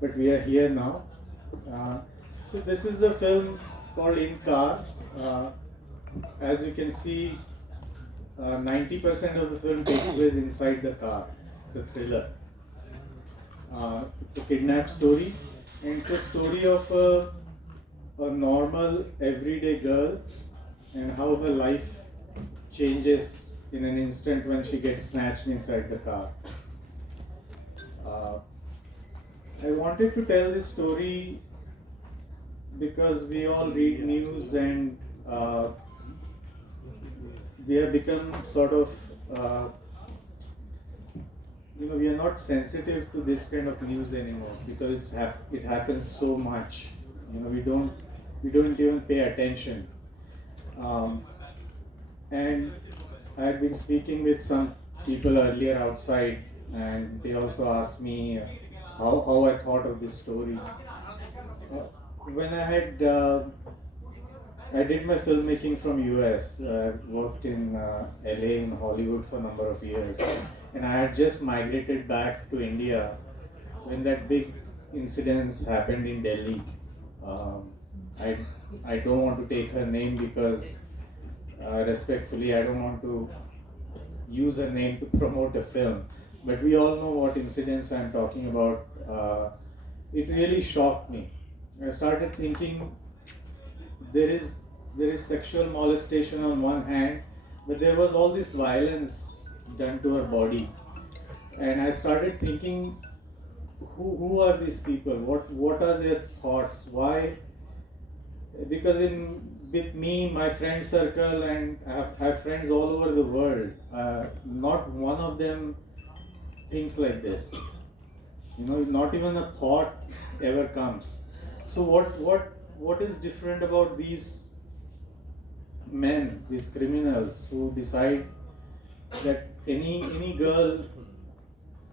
but we are here now. Uh, so this is the film called In Car. Uh, as you can see, 90% of the film takes place inside the car. It's a thriller. It's a kidnap story, and it's a story of a normal, everyday girl and how her life changes in an instant when she gets snatched inside the car. Uh, I wanted to tell this story because we all read news and we have become sort of uh, we are not sensitive to this kind of news anymore because it happens so much. We don't even pay attention. Um, and I had been speaking with some people earlier outside, and they also asked me how I thought of this story. When I did my filmmaking from US. I worked in LA in Hollywood for a number of years, and I had just migrated back to India when that big incidents happened in Delhi. Um, I I don't want to take her name because respectfully I don't want to use her name to promote a film, but we all know what incidents I'm talking about. It really shocked me. I started thinking there is there is sexual molestation on one hand, but there was all this violence done to her body, and I started thinking, who are these people? What are their thoughts? Why? Because in with me, my friend circle, and I have friends all over the world. Not one of them thinks like this. Not even a thought ever comes. So what is different about these men, these criminals who decide that any girl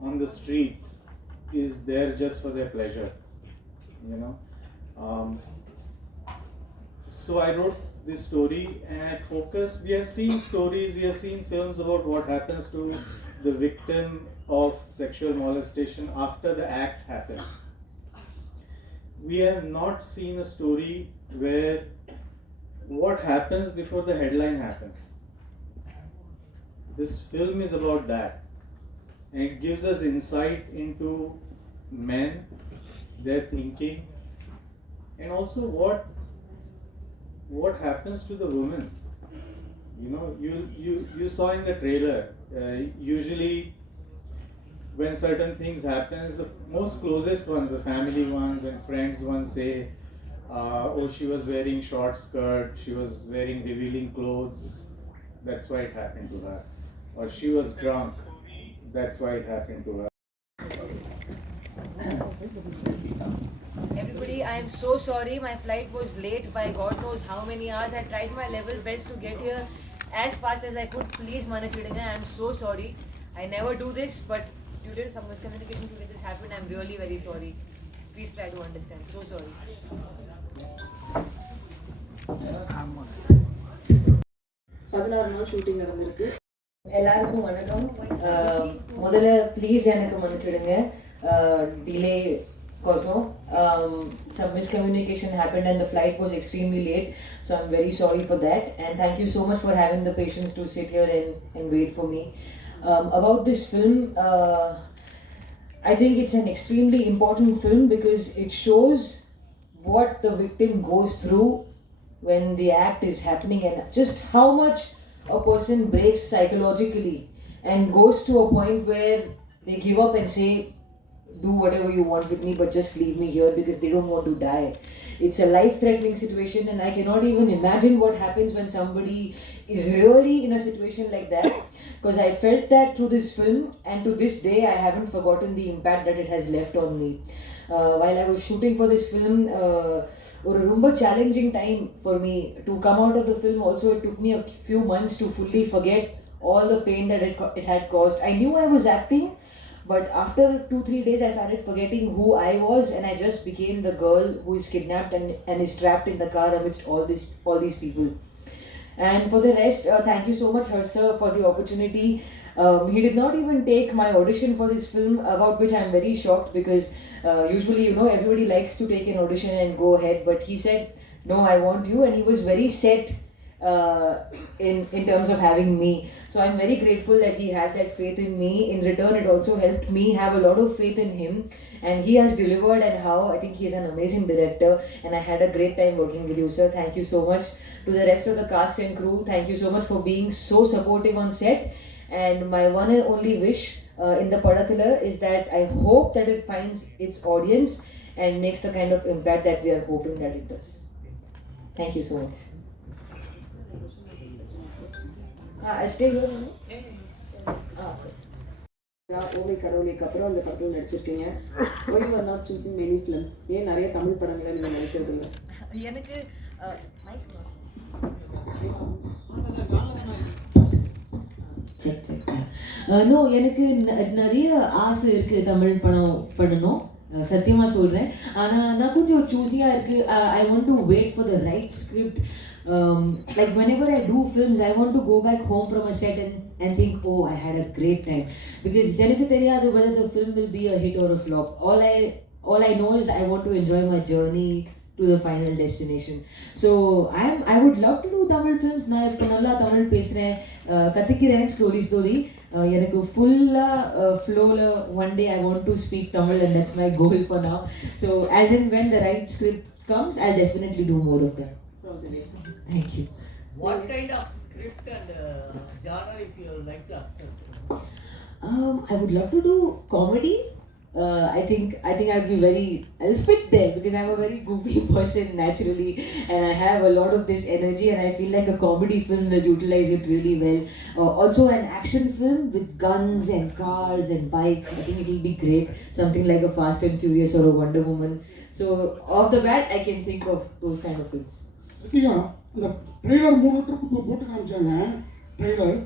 on the street is there just for their pleasure? You know. Um, so I wrote this story and I focused. We have seen stories, we have seen films about what happens to the victim of sexual molestation after the act happens. We have not seen a story where what happens before the headline happens. This film is about that, and it gives us insight into men, their thinking, and also what happens to the woman. You saw in the trailer. Usually, when certain things happens, the most closest ones, the family ones and friends ones say, "Oh, she was wearing short skirt. She was wearing revealing clothes. That's why it happened to her." Or she was drunk. That's why it happened to her. Everybody, I am so sorry. My flight was late by God knows how many hours. I tried my level best to get here as fast as I could. Please, Manachidanga, I am so sorry. I never do this, but due to some miscommunication today this happened. I'm really very sorry. Please try to understand. So sorry. 16 நாள் shooting நடந்திருக்கு. எல்லாருக்கும் வணக்கம். முதல்ல please எனக்கு மன்னிச்சிடுங்க, delay Kosam some miscommunication happened and the flight was extremely late, so I'm very sorry for that, and thank you so much for having the patience to sit here and wait for me. About this film, I think it's an extremely important film because it shows what the victim goes through when the act is happening and just how much a person breaks psychologically and goes to a point where they give up and say, do whatever you want with me, but just leave me here, because they don't want to die. It's a life-threatening situation, and I cannot even imagine what happens when somebody is really in a situation like that, because I felt that through this film, and to this day I haven't forgotten the impact that it has left on me. While I was shooting for this film, a rumba challenging time for me to come out of the film. Also, it took me a few months to fully forget all the pain that it had caused. I knew I was acting, but after 2-3 days I started forgetting who I was, and I just became the girl who is kidnapped and is trapped in the car amidst all these people. And for the rest, thank you so much, Harsha, for the opportunity. He did not even take my audition for this film, about which I'm very shocked because usually, everybody likes to take an audition and go ahead. But he said, "No, I want you," and he was very set in terms of having me. So I'm very grateful that he had that faith in me. In return, it also helped me have a lot of faith in him, and he has delivered. And how I think he's an amazing director, and I had a great time working with you, sir. Thank you so much. To the rest of the cast and crew, thank you so much for being so supportive on set. And my one and only wish in the Padathala is that I hope that it finds its audience and makes the kind of impact that we are hoping that it does. Thank you so much. I'll stay here. No? ஓமை கடவுளுக்கு அப்புறம் அந்த படத்தில் நடிச்சிருக்கீங்க. Why you are not choosing many films? ஏன் நிறைய தமிழ் படங்களை நீங்க நடிக்கிறது இல்லை? எனக்கு நோ எனக்கு நிறைய ஆசை இருக்குது தமிழ் படம் பண்ணணும், சத்தியமாக சொல்கிறேன். ஆனால் நான் கொஞ்சம் சூஸியாக இருக்குது. I want to wait for the right script. Like whenever I do films, I want to go back home from a set and think, oh, I had a great time. Because எனக்கு தெரியாது whether the film will be a hit or a flop. All I know is I want to enjoy my journey to the final destination. So I would love to do Tamil films. நான் இப்போ நல்லா தமிழ் பேசுகிறேன், கற்றுக்கிறேன் slowly. எனக்கு ஃபுல்லாக ஃப்ளோவில் one day I want to speak Tamil, and that's my goal for now. So as and when the right script comes, I'll definitely do more of that. Thank you. What kind of script and genre if you like to accept? I would love to do comedy. I think I'll fit there because I'm a very goofy person naturally, and I have a lot of this energy, and I feel like a comedy film will utilize it really well. Also an action film with guns and cars and bikes. I think it will be great. Something like a Fast and Furious or a Wonder Woman. So off the bat, I can think of those kind of films. Ritika, இந்த trailer 3 trip இப்போ போட்டு காமிச்சாங்க trailer.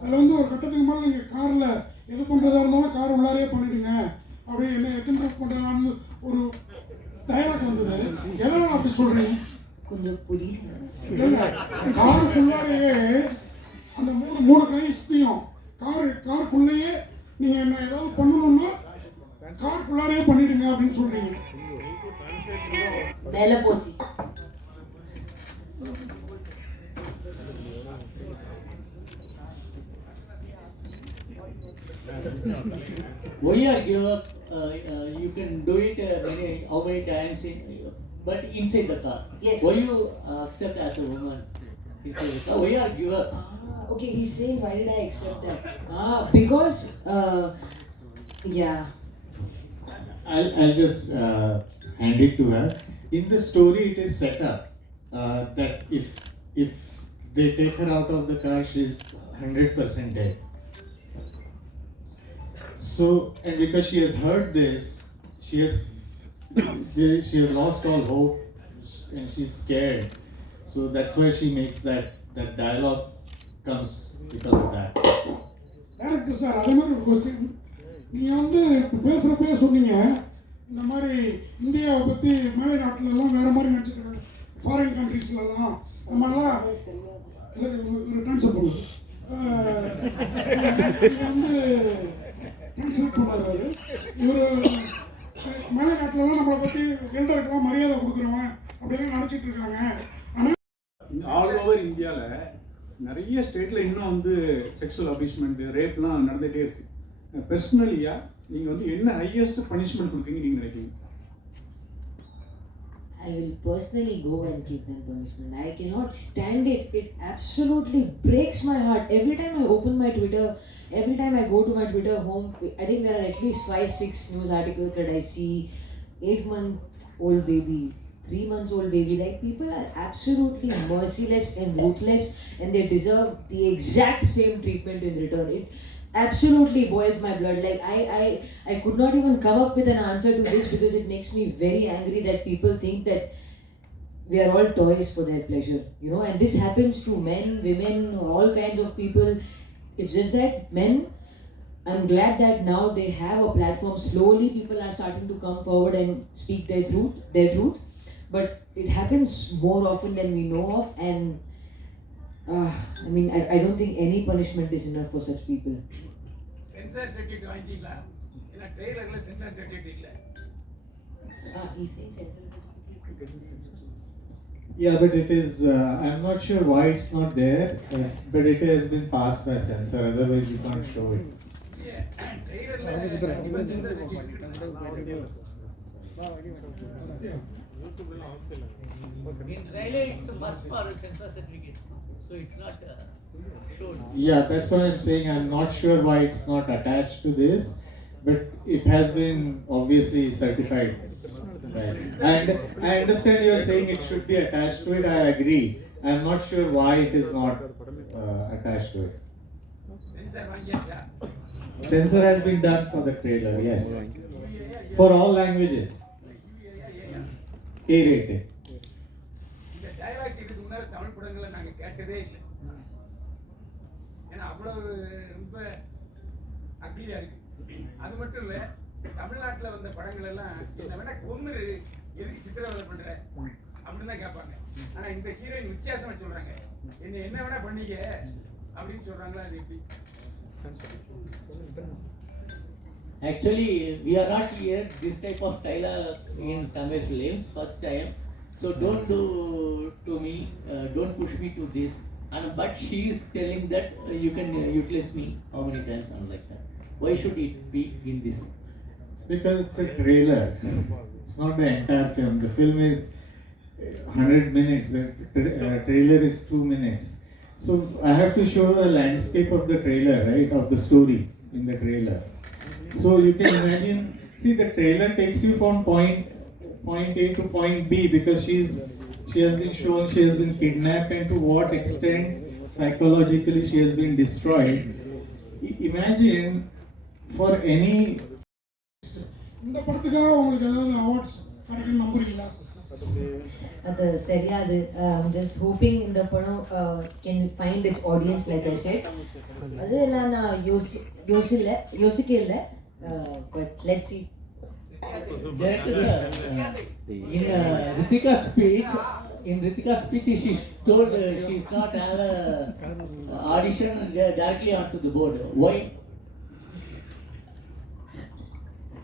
அதில் வந்து ஒரு கட்டத்துக்கு மேலே நீங்கள் காரில் எது பண்ணுறதா இருந்தாலும் கார் உள்ளாரே பண்ணிடுங்க அப்படி என்ன எத்தனை ட்ரிப் பண்ணுறாங்கன்னு ஒரு டைலாக் வந்தது. எதனால் அப்படி சொல்கிறீங்க? கொஞ்சம் புரியல. இல்லை, காருக்குள்ளாரையே அந்த மூணு கைஸ்லையும் காருக்குள்ளேயே நீங்கள் என்ன ஏதாவது பண்ணணும்னா காருக்குள்ளாரையே பண்ணிடுங்க அப்படின்னு சொல்கிறீங்க. மேலே போச்சு. Why you give up? You can do it how many times but inside the car. Yes. Why you accept as a woman inside the car? Why you give up? Okay, he's saying why did I accept that? Because yeah. I'll just hand it to her. In the story, it is set up that if they take her out of the car, she's 100% dead. So, and because she has heard this, she has lost all hope, and she's scared. So that's why she makes that dialogue comes because of that. Director sir, அதே மாதிரி ஒரு question. நீங்கள் வந்து இப்போ பேசுகிறப்பே சொன்னீங்க இந்த மாதிரி இந்தியாவை பற்றி மேலை நாட்டிலலாம் வேறு மாதிரி நினச்சிருக்காங்க, ஃபாரின் கண்ட்ரீஸ்லலாம் நம்மளாம் இல்லை ஒரு ட்ரான்ஸ்ஃபர் பண்ணுது வந்து ட்ரான்ஸ்ஃபர் பண்ணுறாரு இவர். மேலை நாட்டிலலாம் நம்மளை பற்றி எல்டருக்கெல்லாம் மரியாதை கொடுக்குறவன் அப்படிலாம் நினச்சிட்டு இருக்காங்க. ஆனால் ஆல் ஓவர் இந்தியாவில் நிறைய ஸ்டேட்டில் இன்னும் வந்து செக்ஷுவல் அபியூஸ்மெண்ட், ரேப்லாம் நடந்துகிட்டே இருக்குது. பர்சனலியாக நீங்கள் வந்து என்ன ஹையஸ்ட் பனிஷ்மெண்ட் கொடுப்பீங்க நீங்கள் நினைக்கிறீங்க? I will personally go and give them punishment. I cannot stand it. It absolutely breaks my heart. Every time I open my Twitter, every time I go to my Twitter home, I think there are at least 5-6 news articles that I see. 8-month-old baby, 3-month-old baby. Like, people are absolutely merciless and ruthless, and they deserve the exact same treatment in return. It absolutely boils my blood. Like, I could not even come up with an answer to this because it makes me very angry that people think that we are all toys for their pleasure, and this happens to men, women, all kinds of people. It's just that men, I'm glad that now they have a platform. Slowly people are starting to come forward and speak their truth, but it happens more often than we know of. And I mean, I don't think any punishment is enough for such people. Censor certificate வாங்கிட்டீங்களா? ஏன்னா ட்ரெய்லர்ல sensor certificate இல்லை. He's saying censorship. Yeah, but it is. I'm not sure why it's not there, but it has been passed by censor. Otherwise, you can't show it. இல்லையே, ட்ரெய்லர்ல கண்டிப்பா sensor certificate In trailer, it's a must for a censor certificate, so it's not shown. Yeah, that's what I'm saying. I'm not sure why it's not attached to this, but it has been obviously certified. Right. And I understand you're saying it should be attached to it. I agree. I'm not sure why it is not attached to it. Censor வாங்கியாச்சா? Censor has been done for the trailer, yes. For all languages. A-rated. இந்த dialogue இதுக்கு முன்னாடி தமிழ் படங்களை நாங்க கேட்டதே இல்லை. ஏன்னா அவ்வளவு ரொம்ப அக்லியா இருக்கு. அது மட்டும் இல்ல, தமிழ்நாட்டுல வந்த படங்கள் எல்லாம் என்ன வேணா கொன்னு எதுக்கு சித்திரவதை பண்ற அப்படின்னு தான் கேட்பாங்க. ஆனா இந்த ஹீரோயின் வித்தியாசமா சொல்றாங்க, என்ன வேணா பண்ணீங்க அப்படின்னு சொல்றாங்களா? அது எப்படி? Actually, we are not here this type of dialogue in Tamil films first time. So don't do to me, don't push me to this. And but she is telling that you can utilize me how many times and like that. Why should it be in this? Because it's a trailer. It's not the entire film. The film is 100 minutes. The trailer is 2 minutes. So I have to show a landscape of the trailer, right? Of the story in the trailer. So you can imagine. See, the trailer takes you from point A to point B because she has been shown she has been kidnapped and to what extent psychologically she has been destroyed. Imagine for any. இந்த படத்துக்காக உங்களுக்கு ஏதாவது awards கிடைக்குன்னு நம்புறீங்களா? அது தெரியாது. Just hoping இந்த படம் can find its audience like I said. அதெல்லாம் நான் யோசிக்கல. But let's see. Director, in Ritika's speech, she told she's not have a audition directly onto the board. Why?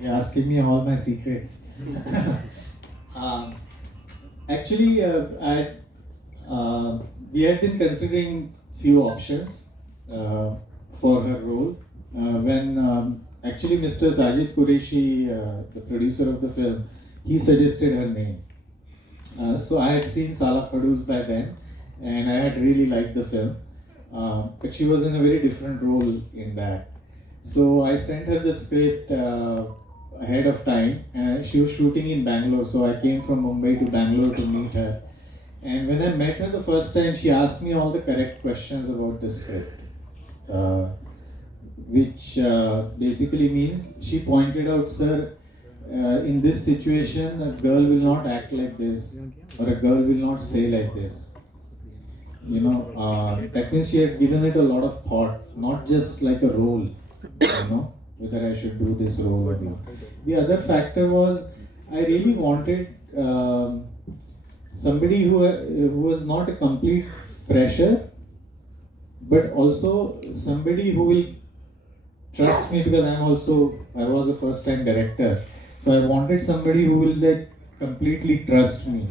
You're asking me all my secrets. Actually, we had been considering few options for her role. When actually Mr. Sajid Qureshi, the producer of the film, he suggested her name. So I had seen Sala Khadus by then, and I had really liked the film. But she was in a very different role in that. So I sent her the script ahead of time, and she was shooting in Bangalore. So I came from Mumbai to Bangalore to meet her. And when I met her the first time, she asked me all the correct questions about the script. Which basically means she pointed out, sir, in this situation, a girl will not act like this, or a girl will not say like this. You know, that means she had given it a lot of thought, not just like a role, you know, whether I should do this role or not. The other factor was, I really wanted somebody who was not a complete fresher, but also somebody who will trust me, because I was a first time director. So I wanted somebody who will like completely trust me